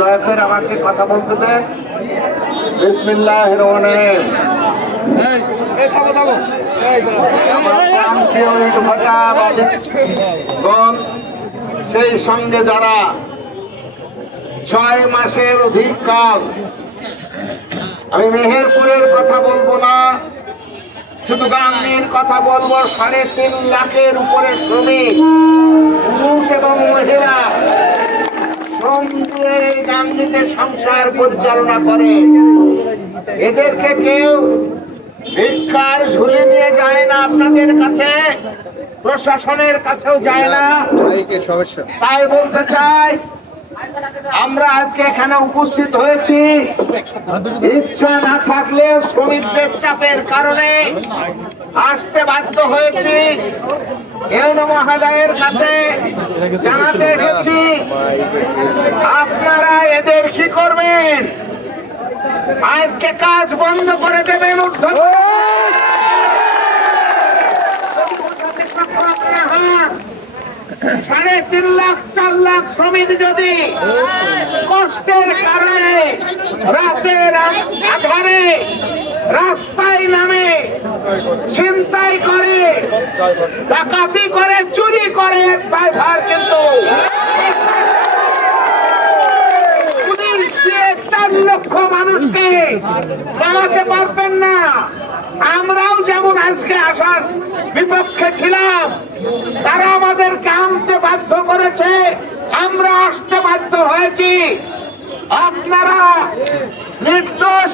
দয়া করে আমাকে কথা বলতে দেন। বিসমিল্লাহির রহমানির রহিম। সেই সঙ্গে যারা 6 মাসের অধিক কাল, আমি মেহেরপুরের কথা বলবো না, শুধু গাংনীর কথা বলবো, 3.5 লাখের উপরে শ্রমিক পুরুষ এবং মহিলা শ্রম দিয়ে এই গাংনীতে সংসার পরিচালনা করে। এদেরকে কেউ ভিক্ষার ঝুলি নিয়ে যায় না, আপনাদের কাছে, প্রশাসনের কাছেও যায় না। তাই বলতে চাই, আমরা আজকে এখানে উপস্থিত হয়েছি ইচ্ছা না থাকলে শ্রমিকদের চাপের কারণে আসতে বাধ্য হয়েছি। ইউনো মহোদয়ের কাছে জানাতে এসেছি, আপনারা এদের কি করবেন? আজকে কাজ বন্ধ করে দেবেন। 3.5 লাখ 4 লাখ শ্রমিক যদি কষ্টের কারণে রাতের আধারে রাস্তায় নামে ছিনতাই করে, ডাকাতি করে, চুরি করে, তাই ভার কিন্তু 4 লক্ষ মানুষকে নামাতে পারবেন না। আমরাও যেমন আজকে আসার বিপক্ষে ছিলাম, তারা আমাদেরকে আনতে বাধ্য করেছে, আমরা আসতে বাধ্য হয়েছি। আপনারা নির্দোষ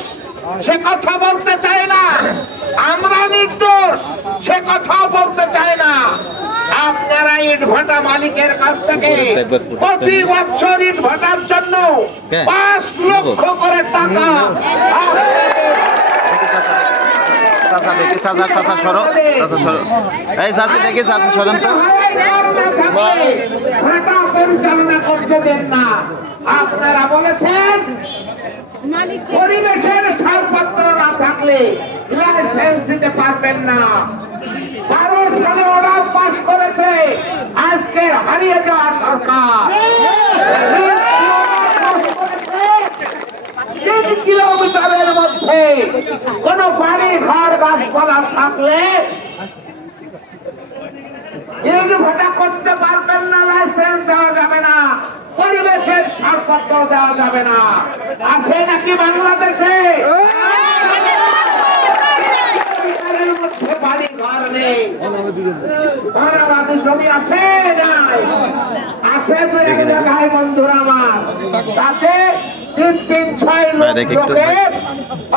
সে কথা বলতে চায় না, আমরা নির্দোষ সে কথাও বলতে চায় না। আপনারা ইট ভাটা মালিকের কাছ থেকে প্রতি বছর ইট ভাটার জন্য 5 লক্ষ করে টাকা পরিচালনা করতে দেন না। আপনারা বলেছেন পরিবেশের ছাড়পত্র না থাকলে লাইসেন্স দিতে পারবেন না। 12 সালে অর্ডার পাস করেছে আজকে হারিয়ে যাওয়া সরকার। 3 কিলোমিটারের মধ্যে কোন বাড়ি ঘর গাছপালা থাকলে ইট ভাটা করতে পারবেন না, লাইসেন্স দেওয়া যাবে না, পরিবেশের ছাড়পত্র দেওয়া যাবে না। আছে নাকি বাংলাদেশে? বাড়ি ঘর নেই, ঘরাবাদি জমি আছে নাই? আছে 2 জায়গায় বন্ধুরা আমার, তাতে 3-6 লোকের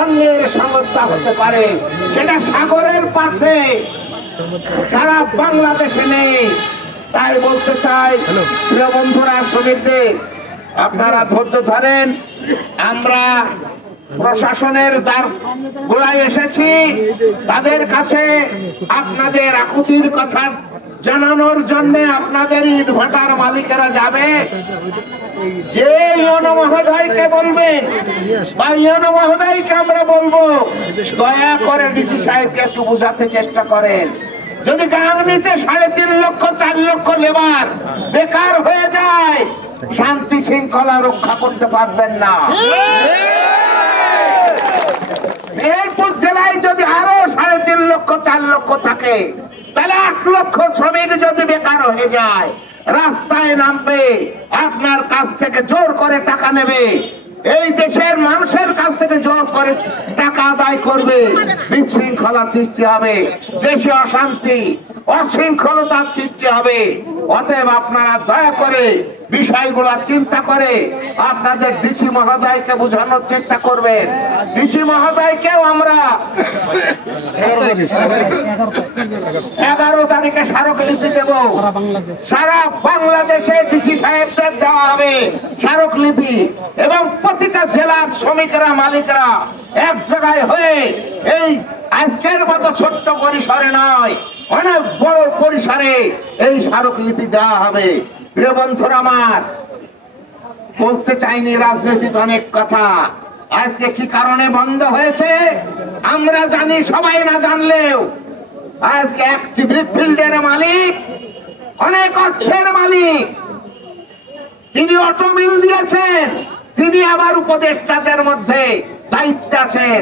অন্যের সংস্থা হতে পারে, সেটা সাগরের পাশে, সারা বাংলাদেশে নেই। তাই বলতে চাই, প্রিয় বন্ধুরা, শ্রমিকদের আপনারা ধৈর্য ধরেন। আমরা প্রশাসনের দ্বার গোড়ায় এসেছি, তাদের কাছে আপনাদের আকুতির কথা জানানোর জন্য। আপনাদের ইট ভাটার মালিকেরা যাবে, যে ইউনো মহোদয়কে বলবেন বা ইউনো মহোদয়কে আমরা বলবো, দয়া করে ডিসি সাহেবকে একটু বোঝাতে চেষ্টা করেন। যদি গাংনীতে 3.5 লক্ষ 4 লক্ষ লেবার বেকার হয়ে যায়, শান্তি শৃঙ্খলা রক্ষা করতে পারবেন না। মেহেরপুর জেলায় যদি আরো 3.5 লক্ষ 4 লক্ষ থাকে, তাহলে 8 লক্ষ শ্রমিক যদি বেকার হয়ে যায়, রাস্তায় নামবে, আপনার কাছ থেকে জোর করে টাকা নেবে, এই দেশের মানুষের কাছ থেকে জোর করে টাকা আদায় করবে, বিশৃঙ্খলা সৃষ্টি হবে, দেশে অশান্তি অশৃঙ্খলতার সৃষ্টি হবে। অতএব আপনারা দয়া করে বিষয়গুলো চিন্তা করে আপনাদের ডিসি মহোদয়কে বোঝানোর চেষ্টা করবেন। ডিসি মহোদয়কেও আমরা 11 তারিখে স্মারকলিপি দেব। সারা বাংলাদেশে ডিসি সাহেবদের দেওয়া হবে স্মারকলিপি, এবং প্রতিটা জেলার শ্রমিকরা মালিকরা এক জায়গায় হয়ে এই আজকের মতো ছোট্ট পরিসরে নয়, অনেক বড় পরিসরে এই স্মারকলিপি দেওয়া হবে। প্রিয় বন্ধুরা আমার, বলতে চাইনি রাজনৈতিক অনেক কথা। আজকে কি কারণে বন্ধ হয়েছে আমরা জানি, সবাই না জানলেও আজকে একটি ব্রিকফিল্ডের মালিক, অনেক অর্থের মালিক, তিনি অটো মিল দিয়েছেন, তিনি আবার উপদেষ্টাদের মধ্যে দায়িত্বে আছেন।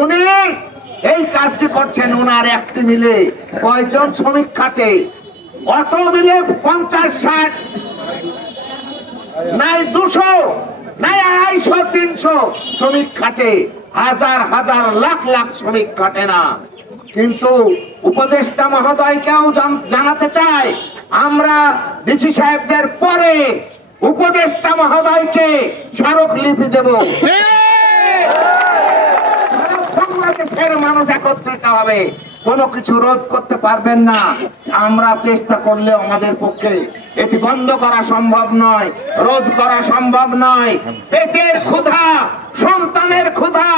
উনি এই কাজটি করছেন। উনার একটি মিলে কয়জন শ্রমিক খাটে? অটো মিলে 50-60, নাই 200, নাই 250-300 শ্রমিক খাটে। হাজার হাজার লাখ লাখ শ্রমিক খাটে না। কিন্তু উপদেষ্টা মহোদয়কেও জানাতে চাই, আমরা ডিসি সাহেবদের পরে উপদেষ্টা মহোদয়কে স্মারকলিপি দেব। বাংলাদেশের মানুষ একত্রিত হবে, কোনো কিছু রোধ করতে পারবেন না। আমরা চেষ্টা করলে আমাদের পক্ষে এটি বন্ধ করা সম্ভব নয়, রোধ করা সম্ভব নয়। পেটের ক্ষুধা, সন্তানের ক্ষুধা,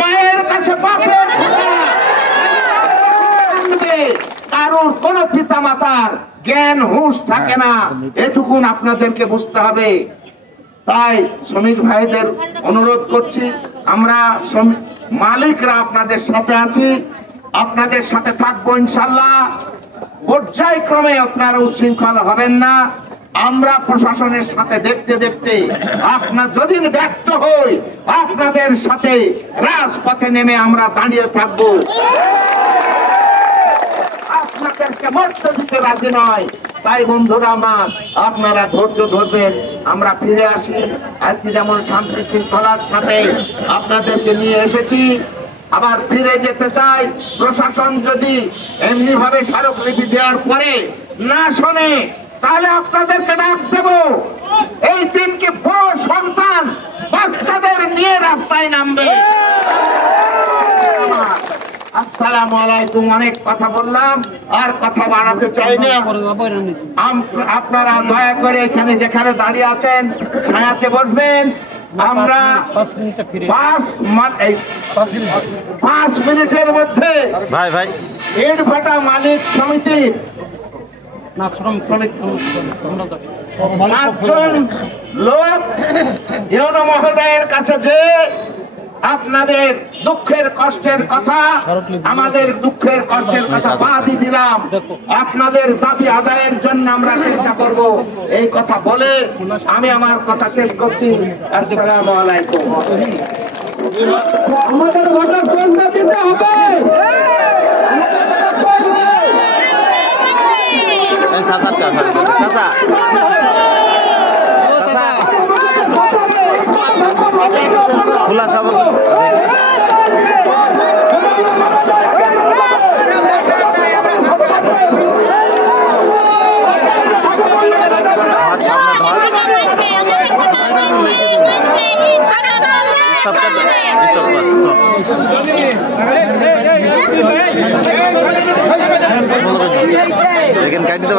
মায়ের কাছে বাপের ক্ষুধা, কারোর কোন পিতা মাতার জ্ঞান হুঁশ থাকে না, এটুকুন আপনাদেরকে বুঝতে হবে। তাই শ্রমিক ভাইদের অনুরোধ করছি, আমরা মালিকরা আপনাদের সাথে আছি, আপনাদের সাথে থাকবো ইনশাল্লাহ। পর্যায়ক্রমে আপনারা উচ্ছৃঙ্খল হবেন না। আমরা প্রশাসনের সাথে দেখতে দেখতে আপনার যদি ব্যর্থ হই, আপনাদের সাথে রাজপথে নেমে আমরা দাঁড়িয়ে থাকবো। আপনাদেরকে মরতে দিতে রাজি নয়। তাই বন্ধুরা আমার, আপনারা ধৈর্য ধরবেন। আমরা ফিরে আসি। আজকে যেমন শান্তি শৃঙ্খলার সাথে আপনাদেরকে নিয়ে এসেছি, আবার ফিরে যেতে চাই। প্রশাসন যদি এমনি ভাবে স্মারকলিপি দেওয়ার পরে না শোনে, তাহলে আপনাদেরকে ডাক দেব। এই দিনকে বড় সন্তান বাচ্চাদের নিয়ে রাস্তায় নামবে। আসসালামু আলাইকুম। অনেক কথা বললাম, আর কথা বাড়াতে চাই না। আপনারা দয়া করে এখানে যেখানে দাঁড়িয়ে আছেন ছায়াতে বসবেন। আমরা 5 মিনিটের মধ্যে ইট ভাটা মালিক সমিতির 5জন লোক ইউনো মহোদয়ের কাছে যে আপনাদের দুঃখের কষ্টের কথা, আমাদের দুঃখের কষ্টের কথা বাদই দিলাম, আপনাদের দাবি আদায়ের জন্য আমরা চেষ্টা করব, এই কথা বলে আমি আমার কথা শেষ করছি। আসসালামু আলাইকুম। আমাদের ভোটার পরিণতি দিতে হবে। খোলা সব लेकिन क्या नहीं तो